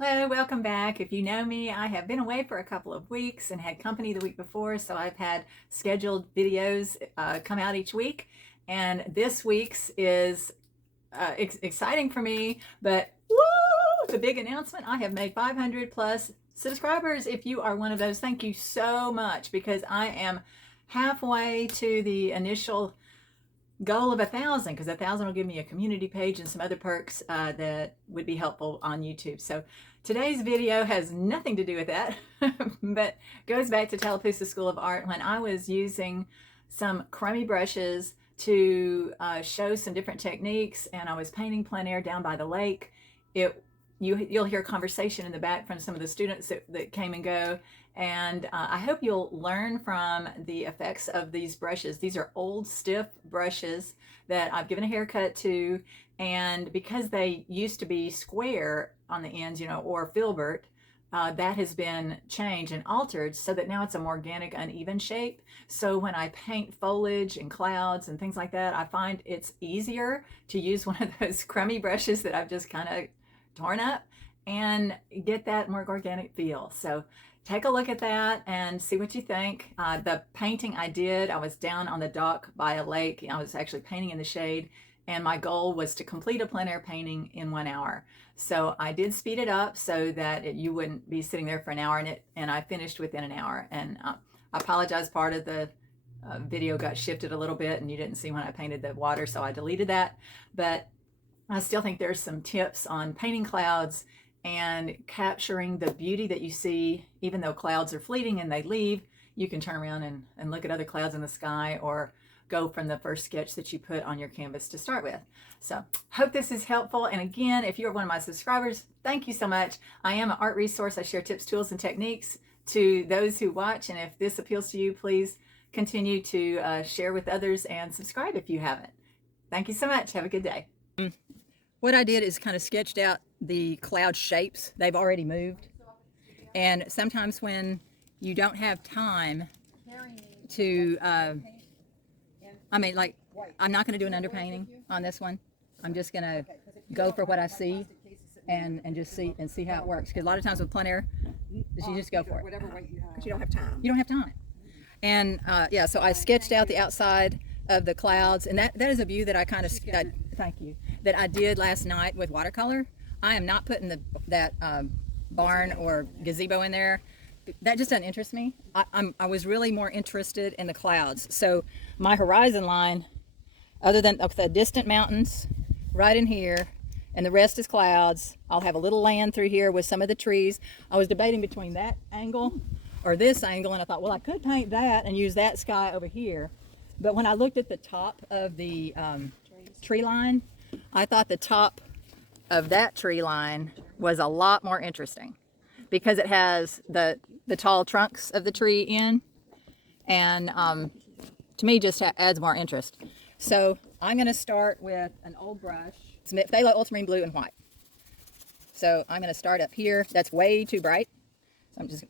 Hello, welcome back. If you know me, I have been away for a couple of weeks and had company the week before, so I've had scheduled videos come out each week. And this week's is exciting for me, but woo, it's a big announcement. I have made 500 plus subscribers. If you are one of those, thank you so much because I am halfway to the initial goal of 1,000 because 1,000 will give me a community page and some other perks that would be helpful on YouTube. So today's video has nothing to do with that, but goes back to Tallapoosa School of Art when I was using some crummy brushes to show some different techniques, and I was painting plein air down by the lake. You'll hear conversation in the back from some of the students that came and go, and I hope you'll learn from the effects of these brushes. These are old stiff brushes that I've given a haircut to, and because they used to be square on the ends, or filbert, that has been changed and altered so that now it's a more organic, uneven shape. So when I paint foliage and clouds and things like that, I find it's easier to use one of those crummy brushes that I've just kind of torn up and get that more organic feel. So take a look at that and see what you think. The painting I did, I was down on the dock by a lake. I was actually painting in the shade, and my goal was to complete a plein air painting in 1 hour. So I did speed it up so that you wouldn't be sitting there for an hour, and I finished within an hour. And I apologize, part of the video got shifted a little bit and you didn't see when I painted the water, so I deleted that. But I still think there's some tips on painting clouds and capturing the beauty that you see. Even though clouds are fleeting and they leave, you can turn around and look at other clouds in the sky, or go from the first sketch that you put on your canvas to start with. So hope this is helpful. And again, if you're one of my subscribers, thank you so much. I am an art resource. I share tips, tools, and techniques to those who watch. And if this appeals to you, please continue to share with others and subscribe if you haven't. Thank you so much. Have a good day. What I did is kind of sketched out the cloud shapes. They've already moved. And sometimes when you don't have time to, like, I'm not going to do an underpainting on this one. I'm just going to go for what I see and just see how it works. Because a lot of times with plein air, you just go for it. Because you don't have time. You don't have time. And yeah, so I sketched out the outside of the clouds, and that is a view that I kind of thank you, that I did last night with watercolor. I am not putting that barn or gazebo in there. That just doesn't interest me. I was really more interested in the clouds. So my horizon line, other than the distant mountains right in here, and the rest is clouds. I'll have a little land through here with some of the trees. I was debating between that angle or this angle, and I thought, well, I could paint that and use that sky over here. But when I looked at the top of the tree line, I thought the top of that tree line was a lot more interesting because it has the tall trunks of the tree in, and to me just adds more interest. So I'm going to start with an old brush. It's Phthalo Ultramarine Blue and White. So I'm going to start up here. That's way too bright. So I'm just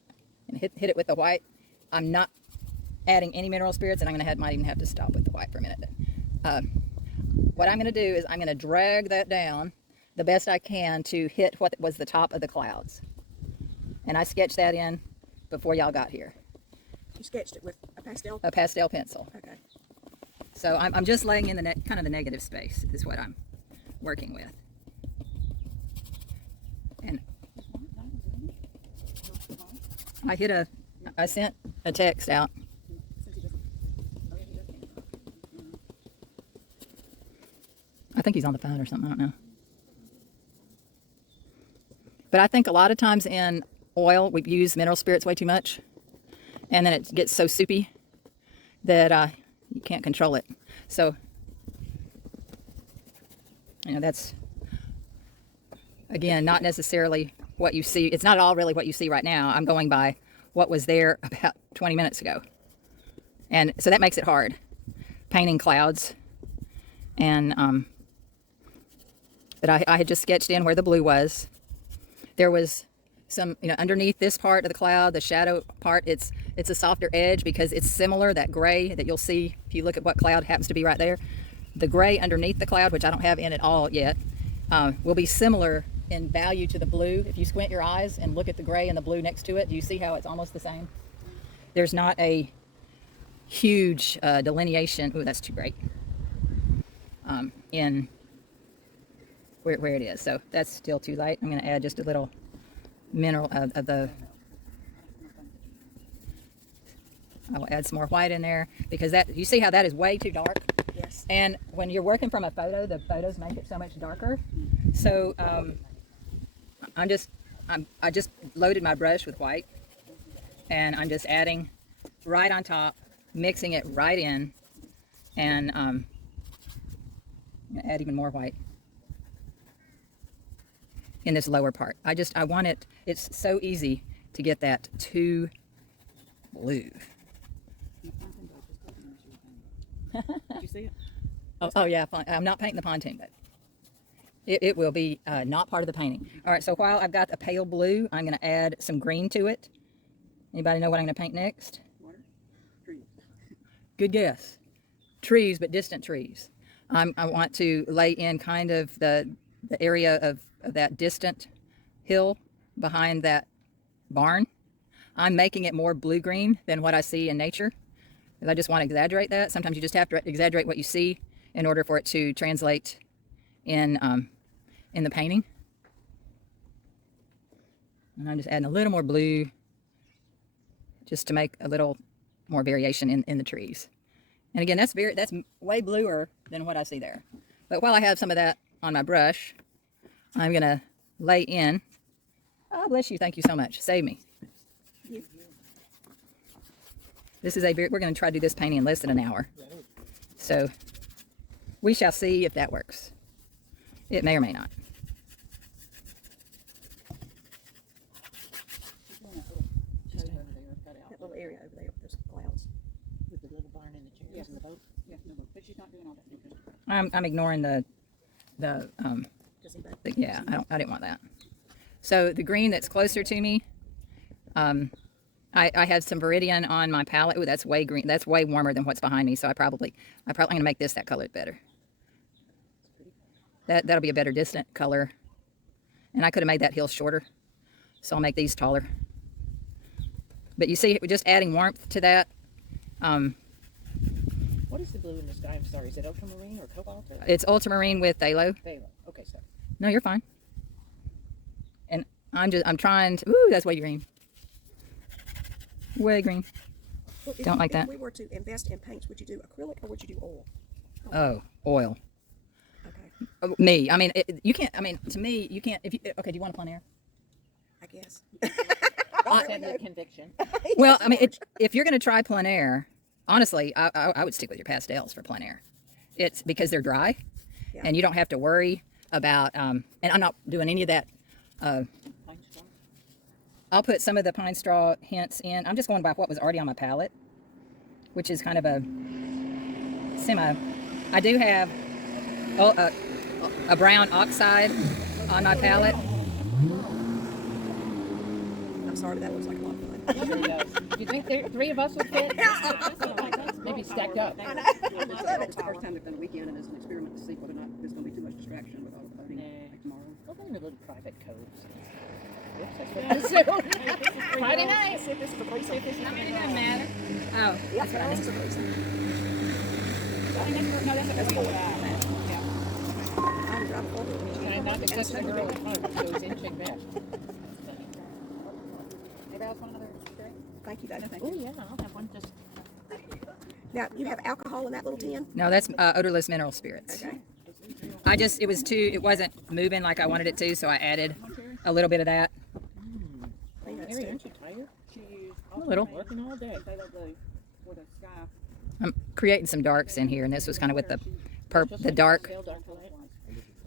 going to hit it with the white. I'm not adding any mineral spirits, and might even have to stop with the white for a minute. What I'm going to do is I'm going to drag that down the best I can to hit what was the top of the clouds. And I sketched that in before y'all got here. You sketched it with a pastel? A pastel pencil. Okay. So I'm just laying in the kind of the negative space is what I'm working with. And I sent a text out. I think he's on the phone or something, I don't know. But I think a lot of times in oil, we use mineral spirits way too much. And then it gets so soupy that you can't control it. So, that's, again, not necessarily what you see. It's not all really what you see right now. I'm going by what was there about 20 minutes ago. And so that makes it hard, painting clouds. And, but I had just sketched in where the blue was. There was some, underneath this part of the cloud, the shadow part, it's a softer edge because it's similar, that gray that you'll see if you look at what cloud happens to be right there. The gray underneath the cloud, which I don't have in at all yet, will be similar in value to the blue. If you squint your eyes and look at the gray and the blue next to it, do you see how it's almost the same? There's not a huge delineation. Ooh, that's too bright. In where it is. So that's still too light. I'm going to add just a little mineral of the. I will add some more white in there because that, you see how that is way too dark? Yes. And when you're working from a photo, the photos make it so much darker. So I just loaded my brush with white, and I'm just adding right on top, mixing it right in, and I'm gonna add even more white in this lower part. I want it. It's so easy to get that too blue. Did you see it? Oh yeah, I'm not painting the pontoon, but it will be not part of the painting. All right, so while I've got a pale blue, I'm going to add some green to it. Anybody know what I'm going to paint next? Water? Trees. Good guess. Trees, but distant trees. I want to lay in kind of the area of that distant hill behind that barn. I'm making it more blue-green than what I see in nature. I just want to exaggerate that. Sometimes you just have to exaggerate what you see in order for it to translate in the painting. And I'm just adding a little more blue just to make a little more variation in the trees. And again, that's way bluer than what I see there. But while I have some of that on my brush, I'm going to lay in. Oh, bless you. Thank you so much. Save me. This is we're going to try to do this painting in less than an hour. So we shall see if that works. It may or may not. That little area over there with those clouds. With the little barn and the chairs and the boat. Yeah, no, but she's not doing all that. I'm ignoring the yeah, I didn't want that. So the green that's closer to me, I have some Viridian on my palette. Ooh, that's way green. That's way warmer than what's behind me. So I'm probably going to make this that color better. That'll be a better distant color. And I could have made that hill shorter. So I'll make these taller. But you see, we're just adding warmth to that. What is the blue in the sky? I'm sorry. Is it ultramarine or cobalt? Or? It's ultramarine with phthalo. Phthalo. Okay, sorry. No, you're fine. And I'm trying to, ooh, that's way green. Way green. Well, Don't like that. If we were to invest in paints, would you do acrylic or would you do oil? Oh, oil. Okay. Me. I mean, you can't, I mean, to me, you can't, if you, okay, do you want a plein air? I guess. Send conviction. Well, I mean, if you're going to try plein air, honestly, I would stick with your pastels for plein air. It's because they're dry, Yeah. and you don't have to worry about, and I'm not doing any of that. I'll put some of the pine straw hints in. I'm just going by what was already on my palette, which is kind of a semi. I do have a brown oxide on my palette. I'm sorry, but that looks like a lot of fun. Yes, it does. Do you think three of us would fit? Maybe stacked up. It's the first time they've done a weekend, and it's an experiment to see whether or not there's going to be too much distraction with all the voting like tomorrow. Well, they're in a little private code. Oops, that's what I said. Friday night. See if this is a police. I mean, it doesn't matter. Oh, That's what this is a police. That's cool. I would drive forward. And not just the girl at home, so it's inching back. Anybody else want another drink? Thank you, Dana. Thank Oh, you. yeah, I'll have one just. Now, you have alcohol in that little tin? no, that's odorless mineral spirits. Okay. It wasn't moving like I wanted it to, so I added a little bit of that. I think that's Mary, too. aren't you tired? A little. Working all day. With a sky. I'm creating some darks in here, and this was kind of with the dark,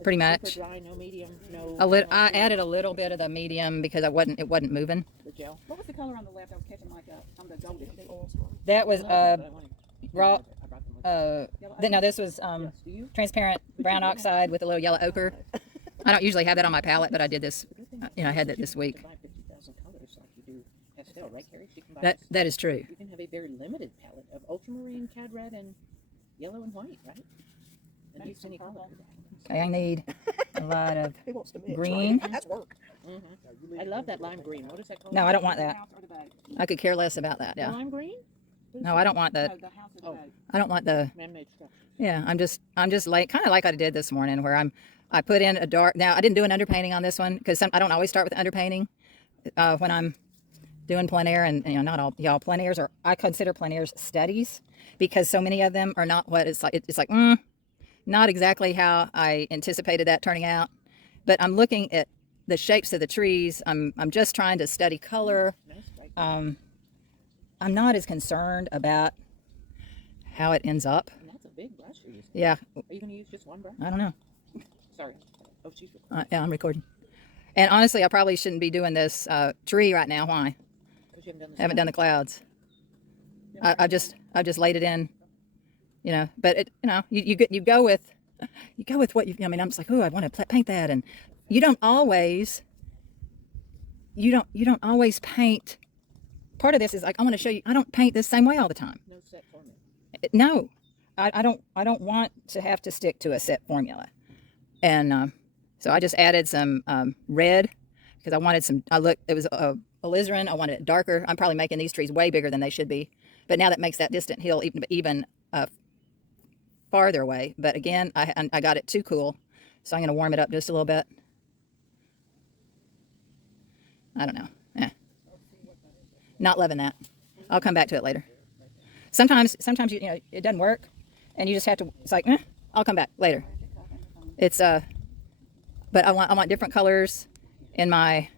pretty much. Super dry, no medium, no. I added a little bit of the medium because it wasn't moving. The gel. What was the color on the left? I was catching like some of the golden. That was raw. Yellow No, this was Do you? transparent brown oxide with a little yellow ochre. I don't usually have that on my palette, but I did this. I had that this week. Buy 50,000 colors like you do pastel, right, Kari? She can buy That is true. You can have a very limited palette of ultramarine, cad red, and yellow and white, right? And use any color. Okay, I need a lot of Who wants to mix, green. right? That's work. I love that lime green. What is that called? No, I don't want that. House or the boat? I could care less about that. Yeah. Lime green? What is No, that? I don't want the. No, the house or the Oh. boat. I don't want the. Man-made structure. Yeah, I'm just like kind of like I did this morning, where I put in a dark. Now I didn't do an underpainting on this one because I don't always start with underpainting when I'm doing plein air, and you know, not all y'all plein airs are. I consider plein airs studies because so many of them are not what it's like. It's like not exactly how I anticipated that turning out. But I'm looking at the shapes of the trees. I'm just trying to study color. Nice, right? I'm not as concerned about how it ends up. And that's a big brush you're using. Yeah, Are you going to use just one brush? I don't know. Sorry. Oh, she's recording. Yeah, I'm recording. And honestly, I probably shouldn't be doing this tree right now. Why? Because you haven't done the Haven't done the clouds. I just laid it in, you know. But it, you know, you go with what you. I mean, I'm just like, oh, I want to paint that, and you don't always paint. Part of this is like, I want to show you. I don't paint this same way all the time. No set formula. No, I don't want to have to stick to a set formula, and so I just added some red because I wanted some. It was alizarin. I wanted it darker. I'm probably making these trees way bigger than they should be, but now that makes that distant hill even farther away. But again, I got it too cool, so I'm going to warm it up just a little bit. I don't know. Not loving that. I'll come back to it later. Sometimes you know it doesn't work, and you just have to. It's like, I'll come back later. It's but I want different colors in my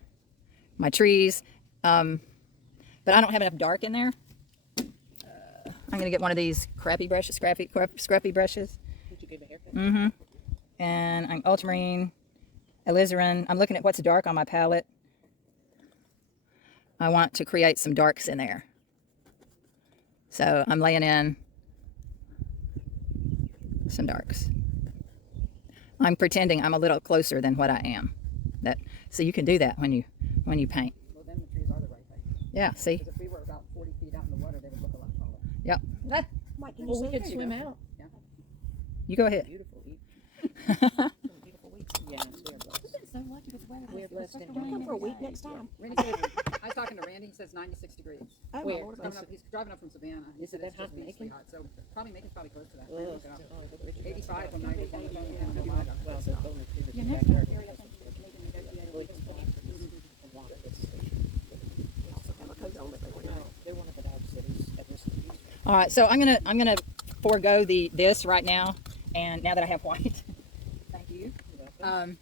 trees, but I don't have enough dark in there. I'm gonna get one of these scrappy brushes. Did you give a haircut? And I'm ultramarine, alizarin. I'm looking at what's dark on my palette. I want to create some darks in there. So I'm laying in some darks. I'm pretending I'm a little closer than what I am. So you can do that when you paint. Well, then the trees are the right height. Yeah, see? Because if we were about 40 feet out in the water, they would look a lot taller. Yep. Mike, can Well, we see? could There you swim go. out. Yeah. You go ahead. Beautiful week. Beautiful week. Yeah, we are blessed. We've been so lucky with the weather. We are blessed It's supposed and to rain come for a week next time. Randy said, I was talking to Randy, he says 96 degrees. Where? He's driving up from Savannah. He Is said it it's that just hot in beastly Macon? hot. So probably Macon's probably close to that. Ugh. Look it up. Oh, look at Richard. 85 when I was on the phone with him a while ago. Well, so only two that Yeah, you next back time, there. Kari, I think we can negotiate a Really, week. a lot of this. Also have a coat on, but they were No, they're one of the bad cities at risk of use. All right, so I'm gonna forego this right now, and now that I have white, thank you. And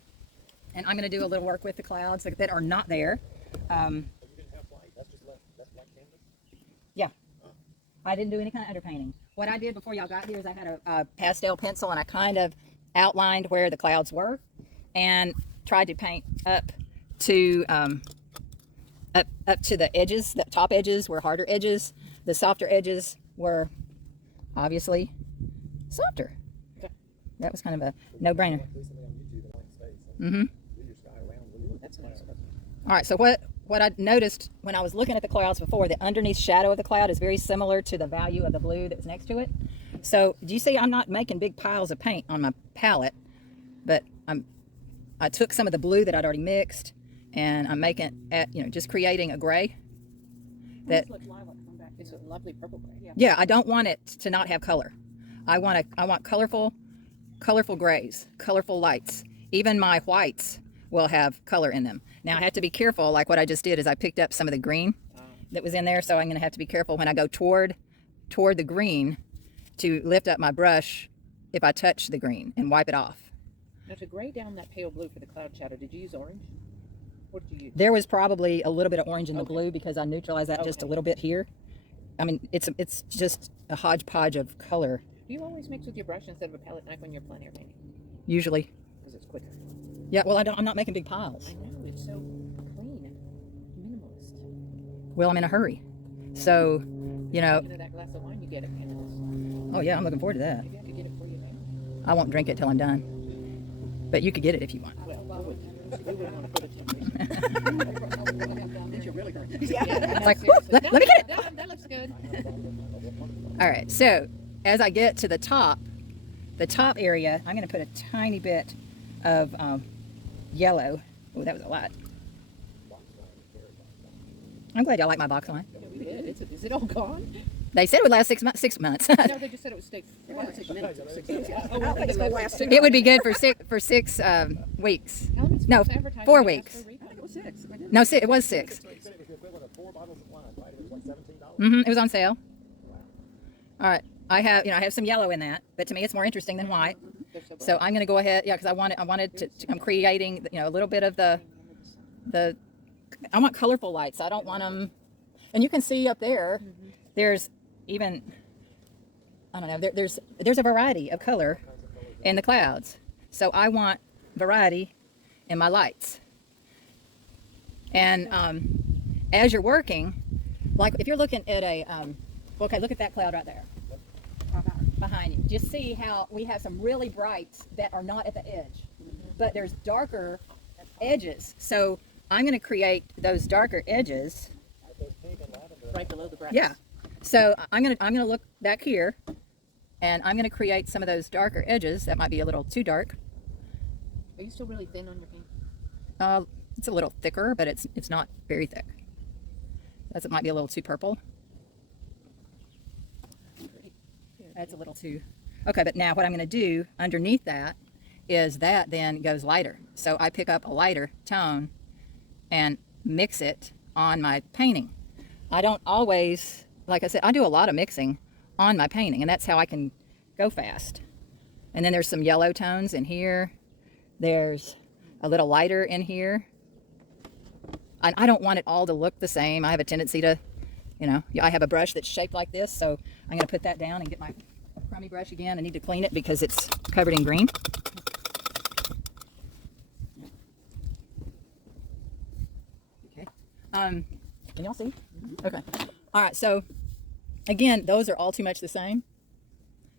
I'm gonna do a little work with the clouds that are not there. Yeah, I didn't do any kind of underpainting. What I did before y'all got here is I had a pastel pencil, and I kind of outlined where the clouds were, and tried to paint up to the edges. The top edges were harder edges. The softer edges were obviously softer. That was kind of a no-brainer. That's nice. All right, so what I noticed when I was looking at the clouds before, the underneath shadow of the cloud is very similar to the value of the blue that was next to it. So do you see I'm not making big piles of paint on my palette, but I took some of the blue that I'd already mixed, and I'm making just creating a gray. That It's a lovely purple gray. yeah, I don't want it to not have color. I want colorful grays, colorful lights. Even my whites will have color in them. Now I have to be careful. Like what I just did is I picked up some of the green that was in there, so I'm going to have to be careful when I go toward the green to lift up my brush if I touch the green and wipe it off. Now to gray down that pale blue for the cloud shadow, did you use orange? What did you use? There was probably a little bit of orange in the Okay. blue because I neutralized that just a Okay. little bit here. I mean, it's just a hodgepodge of color Do you always mix with your brush instead of a palette knife when you're plein air painting? usually. Because it's quicker. Yeah, well, I'm not making big piles. I know, it's so clean, minimalist. Well, I'm in a hurry. So, That glass of wine you get at the end of this. oh yeah, I'm looking forward to that. Maybe I could get it for you now. I won't drink it till I'm done. But you could get it if you want. Well, we wouldn't want to put it to Did you really hurt? It's like, "Woo, let me get it." That looks good. All right, so as I get to the top, the top area, I'm going to put a tiny bit of yellow. Oh, that was a lot. I'm glad y'all like my box line. Yeah, we did. Is it all gone? They said it would last 6 months. No, they just said it would stay. Well, 6 minutes. 6 minutes. I don't think it's going to last 6 It would be good for six weeks. How many No, spots advertising 4 you weeks. asked for a refund? It was 6. I didn't- No, it was 6. So you said it was the equivalent of 4 bottles of wine, right? It was like $17. It was on sale. All right, I have some yellow in that, but to me it's more interesting than white. They're so So I'm going to go ahead, yeah, because I wanted to, I'm creating, a little bit of the, I want colorful lights. I don't want them, and you can see up there, there's even, I don't know, there's a variety of color in the clouds. So I want variety in my lights. And as you're working, like if you're looking at a, okay, look at that cloud right there. Behind you. Just see how we have some really brights that are not at the edge, but there's darker edges. So I'm going to create those darker edges right below the brass. Yeah. So I'm gonna look back here, and I'm gonna create some of those darker edges that might be a little too dark. Are you still really thin on your hand? It's a little thicker, but it's not very thick. It might be a little too purple. That's a little too. Okay, but now what I'm gonna do underneath that is that then goes lighter. So I pick up a lighter tone and mix it on my painting. I don't always, like I said, I do a lot of mixing on my painting, and that's how I can go fast. And then there's some yellow tones in here. There's a little lighter in here. And I don't want it all to look the same. I have a tendency to, I have a brush that's shaped like this, so I'm going to put that down and get my crummy brush again. I need to clean it because it's covered in green. Okay. Can y'all see? Okay. All right. So again, those are all too much the same.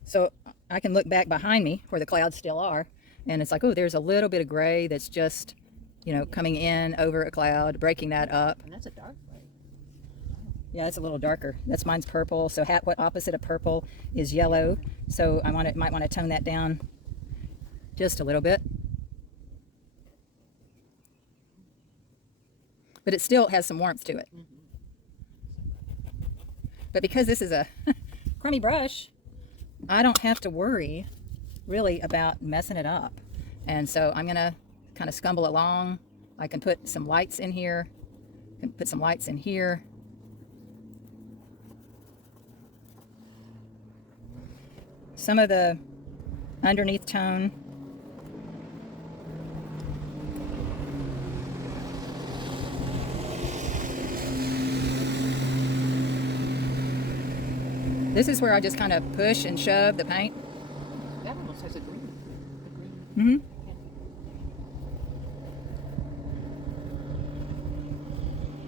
So I can look back behind me where the clouds still are, and it's like, oh, there's a little bit of gray that's just, coming in over a cloud, breaking that up. And that's a dark gray. Yeah, it's a little darker. Mine's purple. So what opposite of purple is yellow. So might want to tone that down just a little bit. But it still has some warmth to it. But because this is a crummy brush, I don't have to worry really about messing it up. And so I'm going to kind of scumble along. I can put some lights in here. I can put some lights in here. Some of the underneath tone. This is where I just kind of push and shove the paint. That almost has a green. Mm-hmm.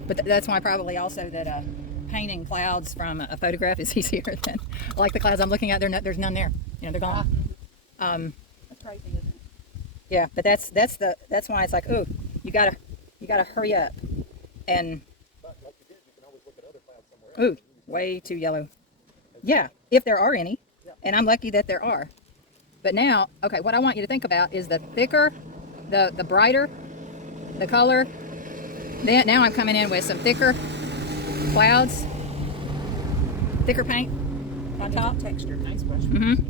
But that's why probably also that painting clouds from a photograph is easier than like the clouds I'm looking at. There's none there. They're gone. That's crazy, isn't it? Yeah, but that's why it's like, oh, you gotta hurry up. And But like you did, you can always look at other clouds somewhere else. ooh, way too yellow. Yeah, if there are any, and I'm lucky that there are. But now, okay, what I want you to think about is the thicker, the brighter the color. Then now I'm coming in with some thicker clouds, thicker paint on top. Texture, nice brush. Mm-hmm.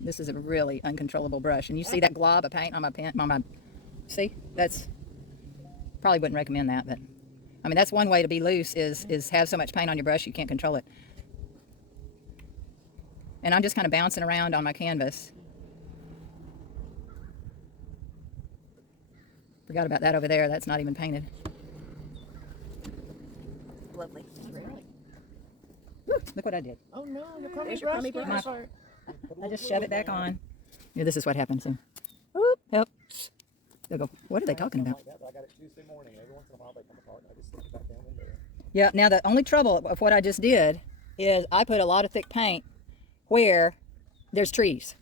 This is a really uncontrollable brush, and you see that glob of paint on my pen. See, that's probably wouldn't recommend that, but I mean that's one way to be loose is have so much paint on your brush you can't control it. And I'm just kind of bouncing around on my canvas. Forgot about that over there. That's not even painted. Lovely. Really? Woo, look what I did. Oh no, your crummy There's your brush. crummy brush. That's right. I just shove it back on. Yeah, this is what happens. Whoop, help. They'll go, what are they talking about? Like that, but I got it Tuesday morning. Every once in a while they come apart and I just stick it back down in there. Yeah, now the only trouble of what I just did is I put a lot of thick paint where there's trees.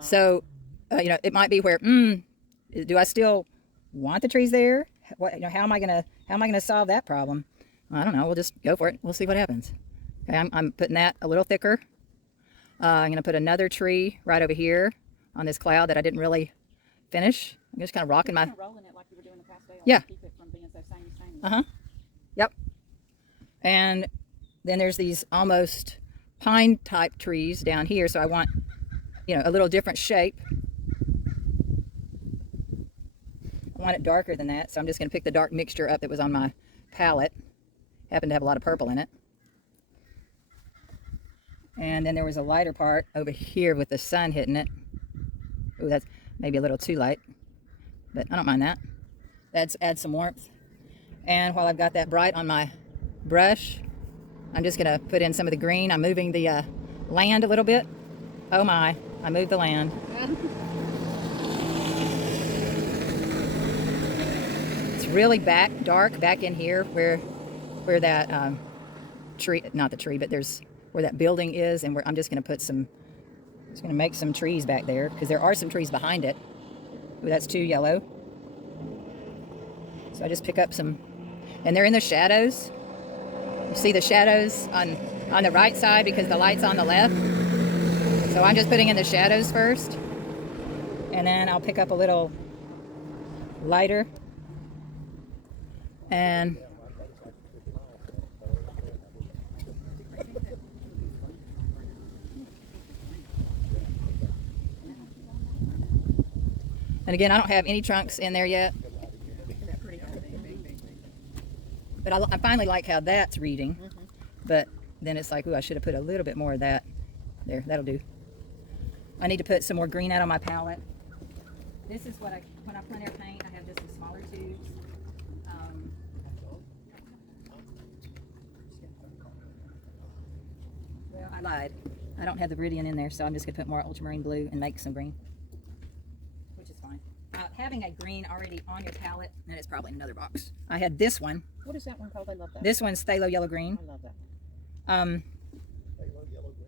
So, it might be where, do I still want the trees there? What, how am I gonna solve that problem? I don't know. We'll just go for it. We'll see what happens. Okay, I'm putting that a little thicker. I'm going to put another tree right over here on this cloud that I didn't really finish. I'm just kind of rocking my... rolling it like you were doing the past day. Yeah. Keep it from being so samey. Uh-huh. Yep. And then there's these almost pine type trees down here, so I want, you know, a little different shape. I want it darker than that, so I'm just going to pick the dark mixture up that was on my palette. Happened to have a lot of purple in it. And then there was a lighter part over here with the sun hitting it. Ooh, that's maybe a little too light, but I don't mind that. That's add some warmth. And while I've got that bright on my brush, I'm just gonna put in some of the green. I'm moving the land a little bit. Oh my, I moved the land. It's really dark back in here where that tree, not the tree, but there's where that building is, and I'm just gonna put some, just gonna make some trees back there because there are some trees behind it. Ooh, that's too yellow. So I just pick up some, and they're in the shadows. You see the shadows on the right side because the light's on the left. So I'm just putting in the shadows first, and then I'll pick up a little lighter and again, I don't have any trunks in there yet. But I finally like how that's reading. But then it's like, ooh, I should have put a little bit more of that. There, that'll do. I need to put some more green out on my palette. This is what when I plein air paint, I have just some smaller tubes. Well, I lied. I don't have the Viridian in there, so I'm just gonna put more ultramarine blue and make some green, which is fine. Having a green already on your palette, and it's probably in another box. I had this one. What is that one called? I love that. This one's phthalo yellow green. I love that.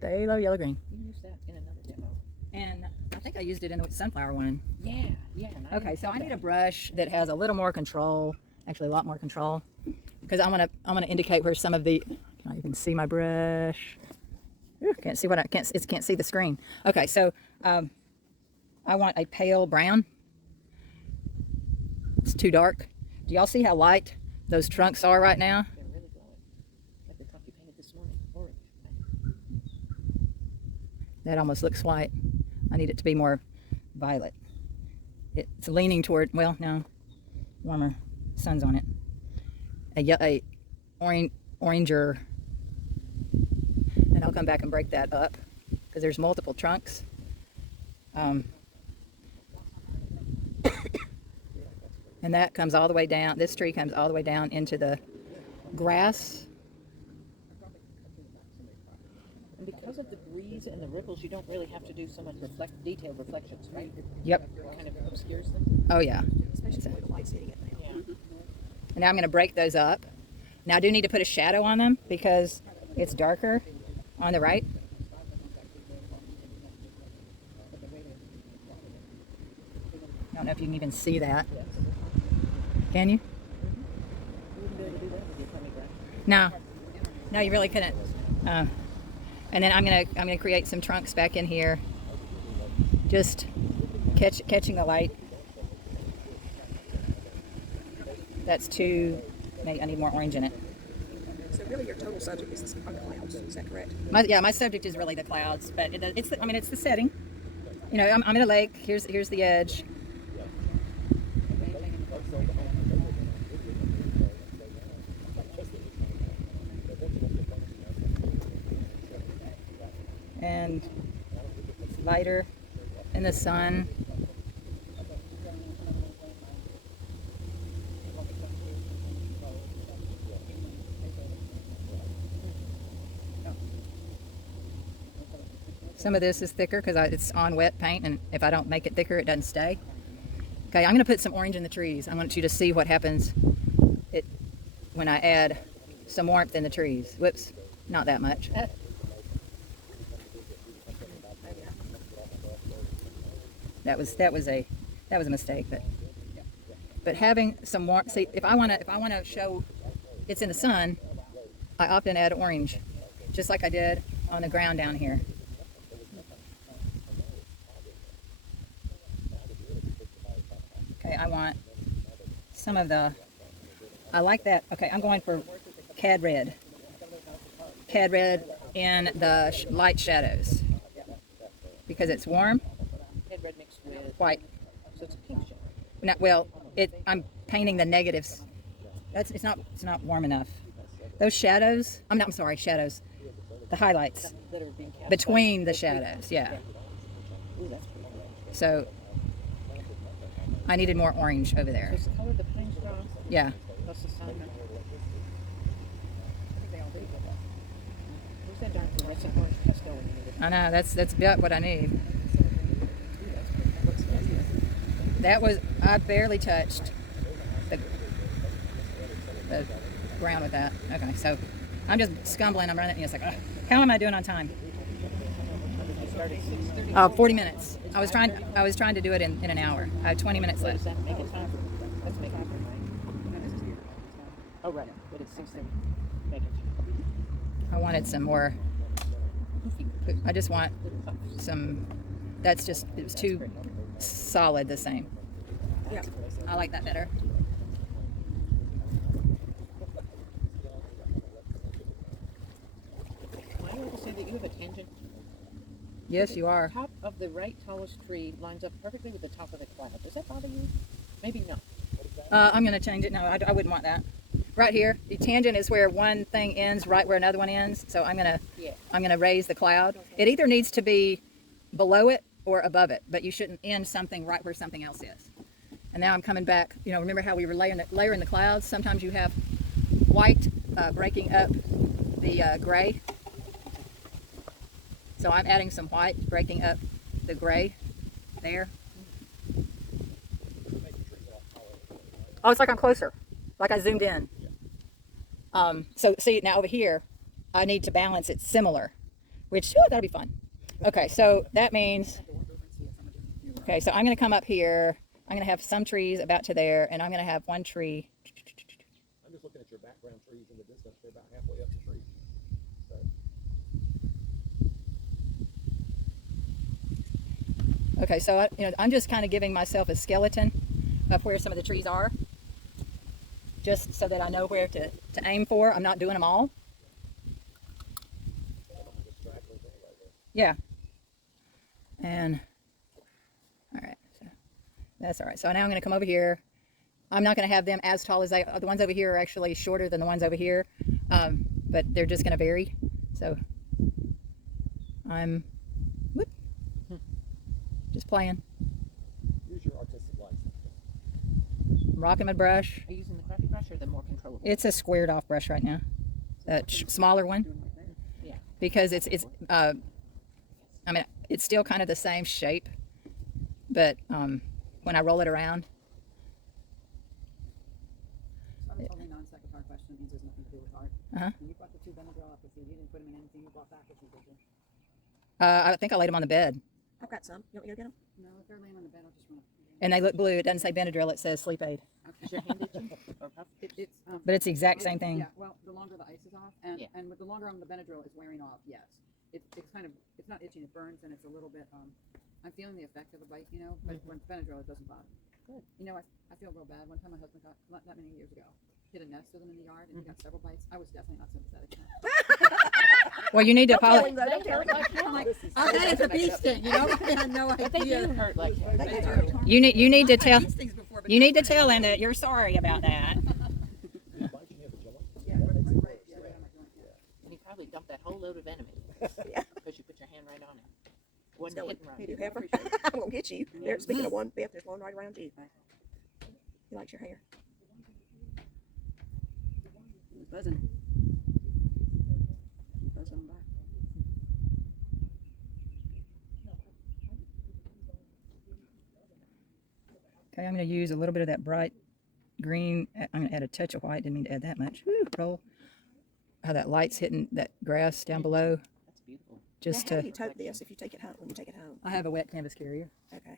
Phthalo yellow green. You used that in another demo. And I think I used it in the sunflower one. Yeah, yeah. Okay, so I need a brush that has a little more control, actually a lot more control, because I'm gonna indicate where some of the, can I even see my brush? Ooh, can't see can't see the screen. Okay, so I want a pale brown. It's too dark. Do y'all see how light those trunks are right now? They're really glowing. Like the top you painted this morning. Orange. That almost looks white. I need it to be more violet. It's leaning toward, well, no, warmer. Sun's on it. A oranger. And I'll come back and break that up because there's multiple trunks. And that comes all the way down, this tree comes all the way down into the grass. And because of the breeze and the ripples, you don't really have to do so much detailed reflections, right? Yep. It kind of obscures them. Oh yeah. Especially with the lights hitting it now. Yeah. And now I'm going to break those up. Now I do need to put a shadow on them because it's darker on the right. I don't know if you can even see that. Can you? You wouldn't be able to do that with your funny brush. No, you really couldn't. And then I'm gonna create some trunks back in here, just catching the light. That's too. Maybe I need more orange in it. So really your total subject is on the clouds, is that correct? My subject is really the clouds, but it's the setting. You know, I'm in a lake. Here's the edge. And it's lighter in the sun. Some of this is thicker because it's on wet paint, and if I don't make it thicker, it doesn't stay. Okay, I'm going to put some orange in the trees. I want you to see what happens when I add some warmth in the trees. Whoops, not that much. That was a mistake, but having some warmth. See, if I want to show it's in the sun, I often add orange just like I did on the ground down here. Okay, I want some of the, I like that. Okay, I'm going for cad red. Cad red in the light shadows because it's warm. Head red mixed with White. so it's a pink shade. Not, well, I'm painting the negatives. It's not warm enough. Those shadows. I'm sorry, shadows. The highlights That are being cast between by- the shadows. Yeah. Ooh, that's pretty good. So I needed more orange over So there. it's the color of the pine straw Yeah. plus the sun. I think they all do get that. Where's that darn fluorescent orange pastel when you need it? I know that's about what I need. Ooh, that's pretty. That looks nice. That was I barely touched the ground with that. Okay, so I'm just scumbling. I'm running. It's like, ugh, how am I doing on time? You started 6:30. 40 minutes. I was trying to do it in an hour. I have 20 minutes What does left. that make it time? That's making it time, right? Oh, right. But it's 6:30. Make it. I wanted some more. I just want some. That's just it was too solid. The same. Yeah. I like that better. Am I able to say that you have a tangent? Yes, you are. Top of the right tallest tree lines up perfectly with the top of the cloud. Does that bother you? Maybe no. I'm going to change it. No, I wouldn't want that. Right here, the tangent is where one thing ends, right where another one ends. So I'm gonna raise the cloud. It either needs to be below it or above it, but you shouldn't end something right where something else is. And now I'm coming back. You know, remember how we were layering the clouds? Sometimes you have white breaking up the gray. So I'm adding some white breaking up the gray there. Oh, it's like I'm closer, like I zoomed in. So see now over here, I need to balance it similar, which that'll be fun. Okay, so that means, okay, so I'm going to come up here. I'm going to have some trees about to there, and I'm going to have one tree. I'm just looking at your background trees in the distance. They're about halfway up the tree. So. Okay, so I'm just kind of giving myself a skeleton of where some of the trees are, just so that I know where to aim for. I'm not doing them all. Yeah. And all right, so that's all right. So now I'm going to come over here. I'm not going to have them as tall as the ones over here are actually shorter than the ones over here, but they're just going to vary. So I'm just playing. Use your artistic license. Rocking my brush. Are you using the crappy brush or the more controllable? It's a squared off brush right now, a smaller one, Yeah. because it's I mean it's still kind of the same shape, but when I roll it around. It's only non-sequitur question means there's nothing to do with art. Uh-huh. When you brought the two Benadryl up with you, you didn't put them in anything you brought back with you, did you? I think I laid them on the bed, I've got some. You want me to go get them? No, if they're laying on the bed, I'll just run up. and they look blue. It doesn't say Benadryl; it says sleep aid. Is your hand itching? Or puff? It's But it's the exact same thing. Yeah, well, the longer the ice is off, and Yeah. and with the longer the Benadryl is wearing off, yes, it's kind of it's not itching, it burns, and it's a little bit I'm feeling the effect of a bite, you know, but when Benadryl it doesn't bother. Good. You know, I feel real bad. One time my husband got not that many years ago hit a nest with him in the yard, and he got several bites. I was definitely not sympathetic. Well, you need to apologize. They hurt like hell. I had a bee sting, you know. I had no But they do hurt like hell. They do. You need to tell. I've had bee stings before, but You need to tell him that you're sorry about that. yeah, right on my joint, yeah. And you probably dumped that whole load of enemy. Because you put your hand right on it. Wasn't So, hit and run. you do have her? I'm gonna get you. There, speaking of one, Beth, there's one right around you. He likes your hair. He's buzzing. Buzzing on by. Okay, I'm going to use a little bit of that bright green. I'm going to add a touch of white. Didn't mean to add that much. Woo, roll. How that light's hitting that grass down below. That's beautiful. Just Now, how to. do you tote this if you take it home? When you take it home? I have a wet canvas carrier. Okay.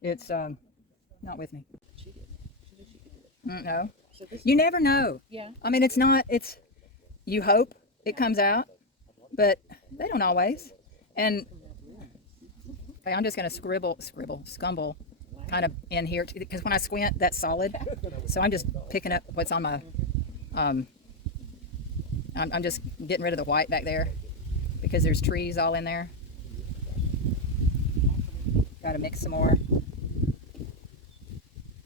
It's not with me. She did. She could do it. No. So this, You never know. yeah. I mean, it's not. It's. you hope it comes out, but they don't always. And okay, I'm just going to scumble kind of in here, because when I squint, that's solid. So I'm just picking up what's on my, I'm just getting rid of the white back there because there's trees all in there. Got to mix some more.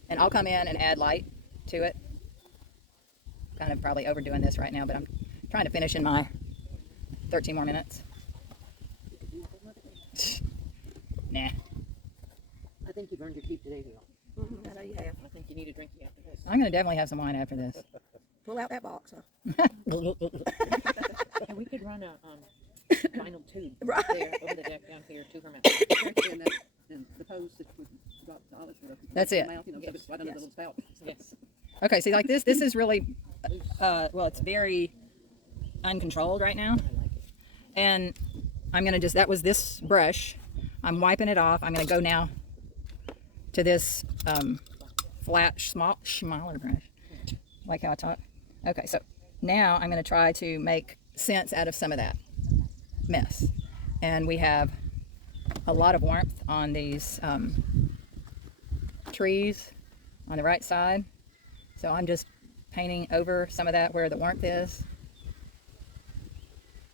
And I'll come in and add light to it. Kind of probably overdoing this right now, but I'm trying to finish in my 13 more minutes. Nah. I think you've earned your keep today, Will. I know you have. I think you need a drink after this. I'm going to definitely have some wine after this. Pull out that box, huh? And we could run a vinyl tube Right. there over the deck down here to her mouth. And the pose that we got the olives with. That's it. Mouth, you know, so it's right under the little spout. Yes. Okay, see, like this is really, well, it's very uncontrolled right now. I like it. And I'm going to just, that was this brush. I'm wiping it off. I'm going to go now to this flat, smaller brush. Like how I talk? Okay, so now I'm going to try to make sense out of some of that mess. And we have a lot of warmth on these trees on the right side. So I'm just painting over some of that where the warmth is.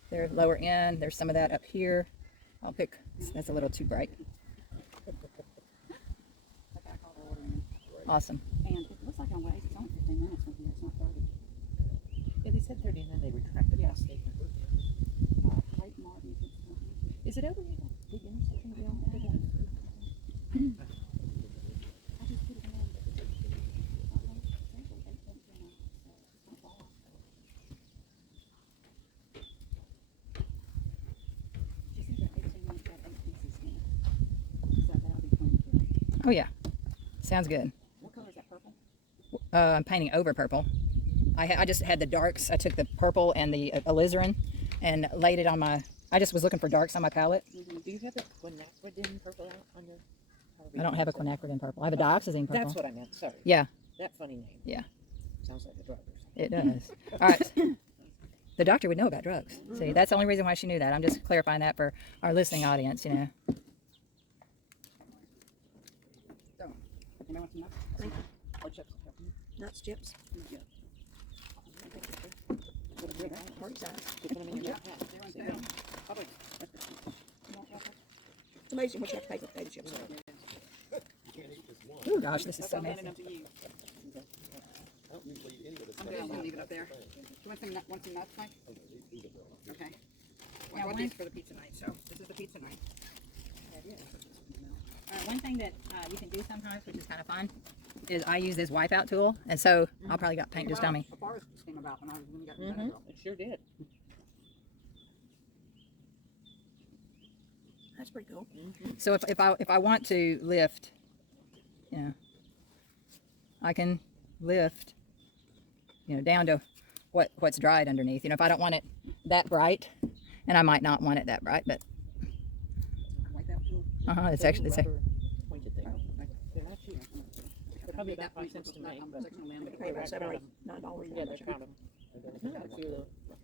There, lower end, there's some of that up here. I'll pick, that's a little too bright. Awesome. And it looks like I'm waiting. It's only 15 minutes from here. It's not 30. Yeah, they said 30 and then they retracted that statement. Late Martin. Is it over here? Big intersection deal? I just put it in. She said that 18 months got 8 pieces in it. So that'll be 22. Oh yeah, sounds good. What color is that, purple? I'm painting over purple. I just had the darks. I took the purple and the alizarin and laid it on my, I just was looking for darks on my palette. Do you have a quinacridine purple out on your? I don't have a quinacridine purple. I have a dioxazine purple. That's what I meant. Sorry. Yeah, That funny name. Yeah. Sounds like a drug or something. it does. All right. The doctor would know about drugs. See, that's the only reason why she knew that. I'm just clarifying that for our listening audience, you know. So, you know what's enough? Or chips. Nuts, chips. Yeah. Party size. Put them in your backpack. They're on sale. Publix. It's amazing what you have to pay for potato chips. Oh gosh, this is so messy. I don't usually eat any of this I'm stuff. just gonna leave it up there. Do you want some nuts, Mike? These are good. Okay. Now, Well, I want one- these for the pizza night, so this is the pizza night. One thing that you can do sometimes, which is kind of fun, is I use this wipeout tool, and so I'll probably got paint just on me. A forest came about when I was when we got in Mm-hmm. Benadryl. It sure did. That's pretty cool. So if I want to lift, you know, I can lift, you know, down to what's dried underneath. You know, if I don't want it that bright, and I might not want it that bright, but Wipe out tool. it's actually, it's a, Rubber pointed thing. They're not cheap. They're probably about 5 cents to make, but Sectional land, Pay about $7 or $8, $9. yeah, they count them.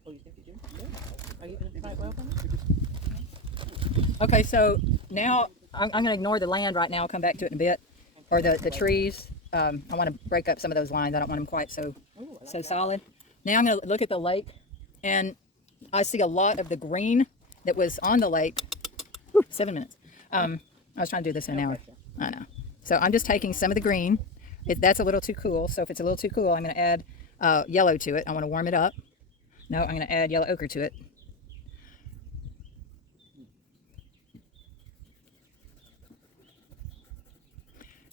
Oh, you think you do? Are you gonna try it well for me? okay, so now I'm going to ignore the land right now. I'll come back to it in a bit, or the trees. I want to break up some of those lines. I don't want them quite so solid. Now I'm going to look at the lake, and I see a lot of the green that was on the lake. 7 minutes. I was trying to do this in an hour. I know. So I'm just taking some of the green. That's a little too cool. So if it's a little too cool, I'm going to add yellow to it. I want to warm it up. No, I'm going to add yellow ochre to it.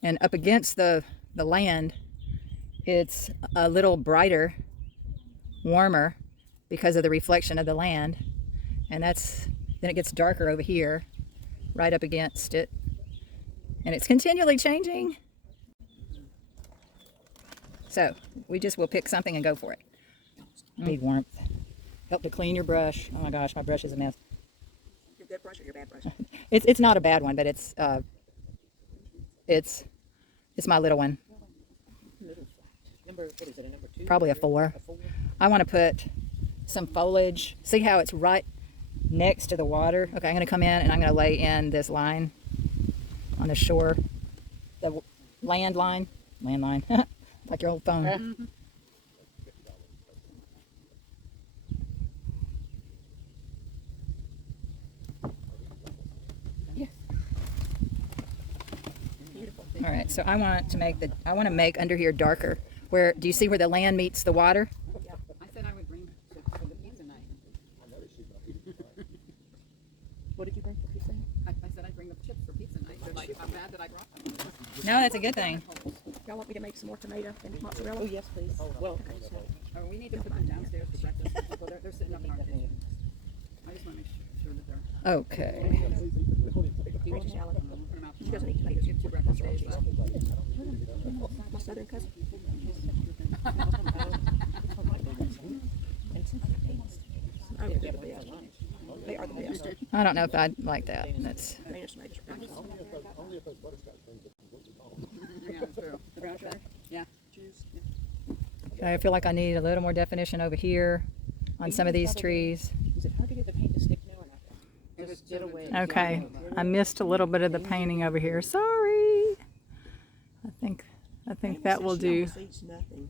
And up against the land, it's a little brighter, warmer because of the reflection of the land. And then it gets darker over here, right up against it. And it's continually changing. So we just will pick something and go for it. Need warmth. Help to clean your brush. Oh my gosh, my brush is a mess. Your good brush or your bad brush? It's not a bad one, but it's my little one. Number, what is it, a number 2? Probably a 4. A 4? I want to put some foliage. See how it's right next to the water? Okay, I'm going to come in and I'm going to lay in this line on the shore. The landline. Like your old phone. All right, so I want to make under here darker. Where do you see where the land meets the water? I said I would bring chips for the pizza night. What did you bring for pizza? I said I'd bring the chips for pizza night. They're like, how bad that I brought them. No, that's a good thing. Y'all want me to make some more tomato and mozzarella? Oh, yes, please. Well, Oh, we need to put them downstairs for breakfast. Well, they're sitting up in our kitchen. I just want to make sure that they're. Okay. Princess Allen. Put them out She doesn't eat tomatoes. Get 2 breakfast days left. My southern cousin. Oh, they're the best. They are the best. I don't know if I'd like that. That's Danish tomatoes are best. Only if those butterscotch things are completely gone. Yeah, that's true. The brown sugar? Yeah. okay. I feel like I need a little more definition over here on some of these trees. is it hard to get the paint to stick now or not? It was Just get away. Okay, I missed a little bit of the painting over here. Sorry. I think that will do. Seeds nothing.